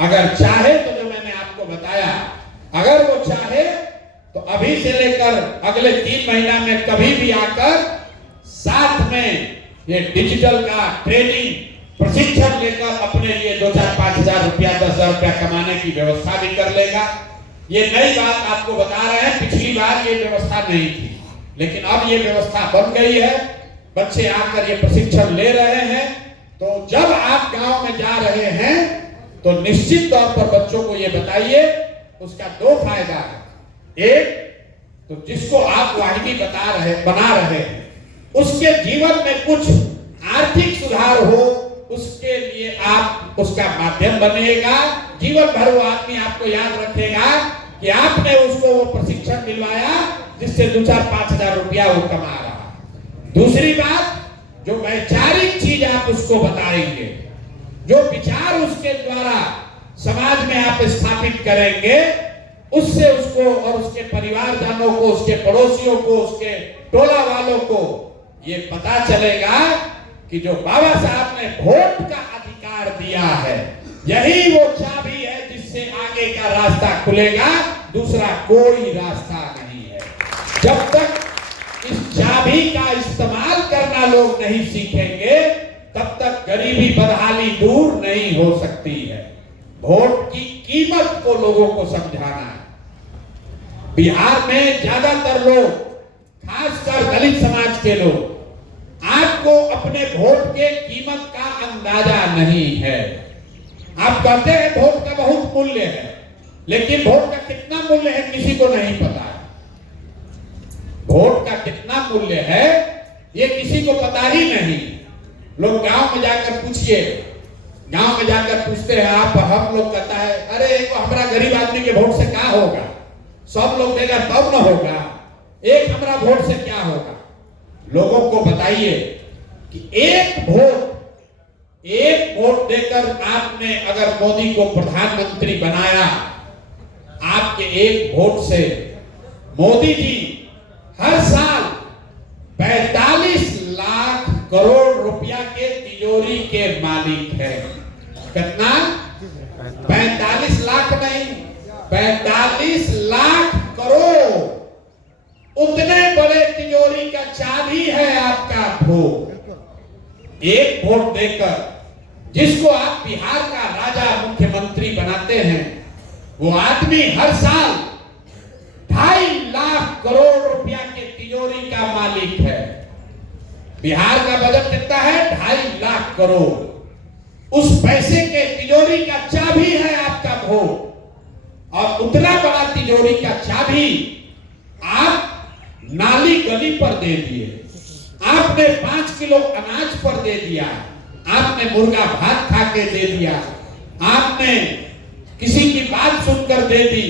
अगर चाहे तो जो मैंने आपको बताया, अगर वो चाहे तो अभी से लेकर अगले 3 महीना में कभी भी आकर साथ में ये डिजिटल का ट्रेनिंग प्रशिक्षण लेकर अपने लिए 2-4-5 हजार रुपया 10 हजार रुपया कमाने की व्यवस्था भी कर लेगा। ये नई बात आपको बता रहे हैं, पिछली बार ये व्यवस्था नहीं थी, लेकिन अब ये व्यवस्था बन गई है। बच्चे आकर ये प्रशिक्षण ले रहे हैं। तो जब आप गांव में जा रहे हैं तो निश्चित तौर पर बच्चों को ये बताइए, उसका 2 फायदा है। एक तो जिसको आप वाहिनी बना रहे हैं उसके जीवन में कुछ आर्थिक सुधार हो, उसके लिए आप उसका माध्यम बनेगा। जीवन भर वो आदमी आपको याद रखेगा कि आपने उसको वो प्रशिक्षण दिलवाया जिससे 2-4-5 हजार रुपया वो कमा रहा। दूसरी बात, जो वैचारिक चीज आप उसको बताएंगे, जो विचार उसके द्वारा समाज में आप स्थापित करेंगे, उससे उसको और उसके परिवारजनों को, उसके पड़ोसियों को, उसके टोला वालों को ये पता चलेगा कि जो बाबा साहब ने वोट का अधिकार दिया है, यही वो चाबी है जिससे आगे का रास्ता खुलेगा, दूसरा कोई रास्ता नहीं है। जब तक इस चाबी का इस्तेमाल करना लोग नहीं सीखेंगे, तब तक गरीबी बदहाली दूर नहीं हो सकती है। वोट की कीमत को लोगों को समझाना है। बिहार में ज्यादातर लोग, खासकर दलित समाज के लोग, आपको अपने वोट के कीमत का अंदाजा नहीं है। आप कहते हैं वोट का बहुत मूल्य है, लेकिन वोट का कितना मूल्य है किसी को नहीं पता है। वोट का कितना मूल्य है ये किसी को पता ही नहीं। लोग गांव में जाकर पूछिए, गांव में जाकर पूछते हैं आप, हम लोग कहता है अरे हमारा गरीब आदमी के वोट से क्या होगा, सब लोग देगा तब न होगा, एक हमारा वोट से क्या होगा। लोगों को बताइए कि एक वोट देकर आपने अगर मोदी को प्रधानमंत्री बनाया, आपके एक वोट से मोदी जी हर साल 45 लाख करोड़ रुपया के तिजोरी के मालिक है। कितना? 45 लाख नहीं, 45 लाख करोड़। उतने बड़े तिजोरी का चाबी है आपका वोट। एक वोट देकर जिसको आप बिहार का राजा मुख्यमंत्री बनाते हैं, वो आदमी हर साल 2.5 लाख करोड़ रुपया के तिजोरी का मालिक है। बिहार का बजट कितना है? 2.5 लाख करोड़। उस पैसे के तिजोरी का चाबी है आपका वोट। और उतना बड़ा तिजोरी का चाबी आप नाली गली पर दे दिए, आपने 5 किलो अनाज पर दे दिया, आपने मुर्गा भात खा के दे दिया, आपने किसी की बात सुनकर दे दी,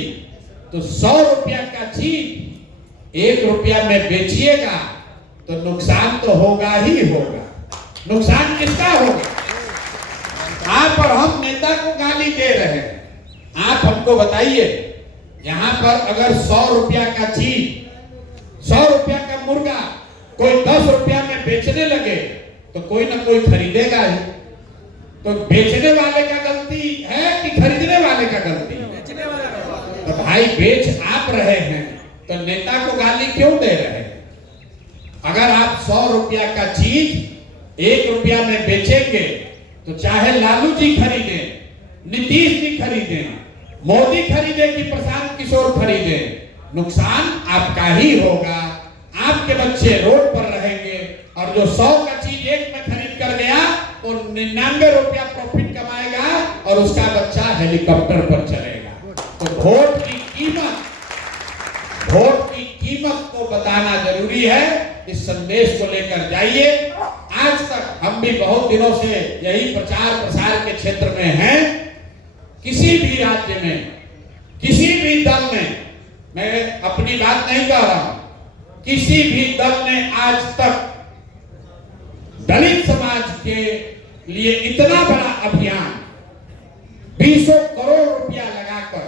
तो 100 रुपया का चीज 1 रुपया में बेचिएगा तो नुकसान तो होगा ही होगा। नुकसान किसका होगा? आप और हम नेता को गाली दे रहे हैं। आप हमको बताइए, यहां पर अगर 100 रुपया का चीज, 100 रुपया का मुर्गा कोई 10 रुपया में बेचने लगे तो कोई ना कोई खरीदेगा ही। तो बेचने वाले का गलती है कि खरीदने वाले का गलती है? बेचने वाले का। तो भाई बेच आप रहे हैं तो नेता को गाली क्यों दे रहे हैं? अगर आप 100 रुपया का चीज 1 रुपया में बेचेंगे तो चाहे लालू जी खरीदे, नीतीश जी खरीदे, मोदी खरीदे कि प्रशांत किशोर खरीदे, नुकसान आपका ही होगा। आपके बच्चे रोड पर रहेंगे और जो 100 का चीज 1 में खरीद कर गया वो 99 रुपया प्रॉफिट कमाएगा और उसका बच्चा हेलीकॉप्टर पर चलेगा। तो वोट की कीमत को बताना जरूरी है। इस संदेश को लेकर जाइए। आज तक हम भी बहुत दिनों से यही प्रचार प्रसार के क्षेत्र में हैं। किसी भी राज्य में, किसी भी दल ने, मैं अपनी बात नहीं कह रहा हूं, किसी भी दल ने आज तक दलित समाज के लिए इतना बड़ा अभियान 20 करोड़ रुपया लगाकर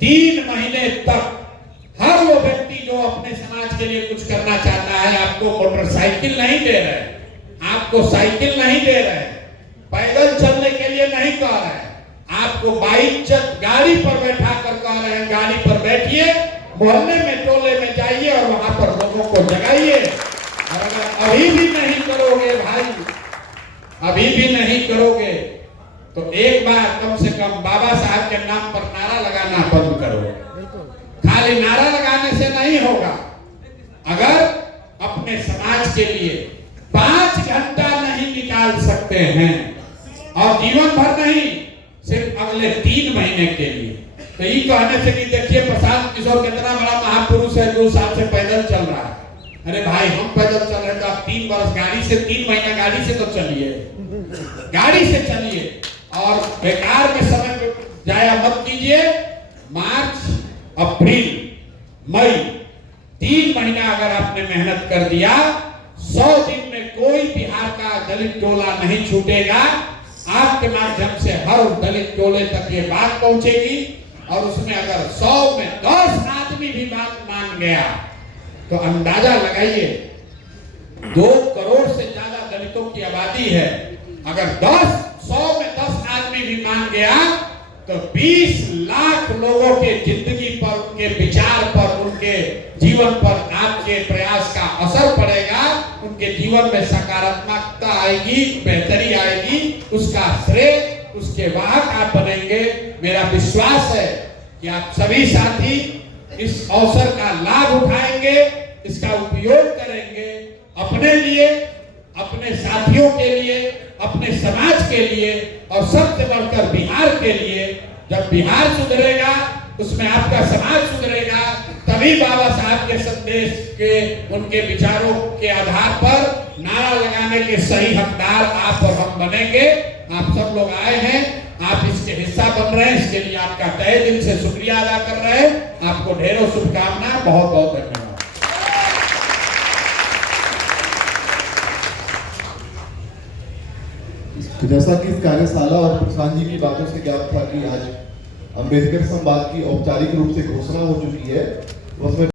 3 महीने तक हर वो व्यक्ति जो अपने समाज के लिए कुछ करना चाहता है, आपको मोटरसाइकिल नहीं दे रहे, आपको साइकिल नहीं दे रहे, पैदल चलने के लिए नहीं कह रहे, आप आपको बाइज्जत गाड़ी पर बैठा कर कह रहे हैं, गाड़ी पर बैठिए, मोहल्ले में टोले में जाइए और वहां पर लोगों को जगाइए। और अगर अभी भी नहीं करोगे भाई, अभी भी नहीं करोगे तो एक बार कम से कम बाबा साहब के नाम पर नारा लगाना बंद करो। खाली नारा लगाने से नहीं होगा। अगर अपने समाज के लिए 5 घंटा नहीं निकाल सकते हैं और जीवन भर नहीं, सिर्फ अगले 3 महीने के लिए, तो ये कहने से कि देखिए प्रशांत किशोर कितना बड़ा महापुरुष है, 2 साल से पैदल चल रहा है। अरे भाई हम पैदल चल रहे हैं तो आप 3 वर्ष गाड़ी से, 3 महीना गाड़ी से तो चलिए, गाड़ी से चलिए और बेकार में समय जाया मत कीजिए। मार्च, अप्रैल, मई 3 महीना अगर आपने मेहनत कर दिया, 100 दिन में कोई बिहार का दलित टोला नहीं छूटेगा। आपके माध्यम से हर दलित टोले तक ये बात पहुंचेगी और उसमें अगर 100 में 10 आदमी भी बात मान गया तो अंदाजा लगाइए 2 करोड़ से ज्यादा दलितों की आबादी है। अगर 100 में 10 आदमी भी मान गया तो 20 लाख लोगों के जिंदगी पर, उनके विचार पर, उनके जीवन पर आपके प्रयास का असर पड़ेगा। उनके जीवन में सकारात्मकता आएगी, बेहतरी आएगी, उसका श्रेय, उसके वाहक आप बनेंगे। मेरा विश्वास है कि आप सभी साथी इस अवसर का लाभ उठाएंगे, इसका उपयोग करेंगे अपने लिए, अपने साथियों के लिए, अपने समाज के लिए और सबसे बढ़कर बिहार के लिए। जब बिहार सुधरेगा, उसमें आपका समाज सुधरेगा, तभी बाबा साहब के संदेश के, उनके विचारों के आधार पर नारा लगाने के सही हकदार आप और हम बनेंगे। आप सब लोग आए हैं, आप इसके हिस्सा बन रहे हैं, इसके लिए आपका तहे दिल से शुक्रिया अदा कर रहे हैं। आपको ढेरों शुभकामनाएं, बहुत बहुत धन्यवाद। तो जैसा कि इस कार्यशाला और प्रशांत जी की बातों से ज्ञात था कि आज अंबेडकर संवाद की औपचारिक रूप से घोषणा हो चुकी है, उसमें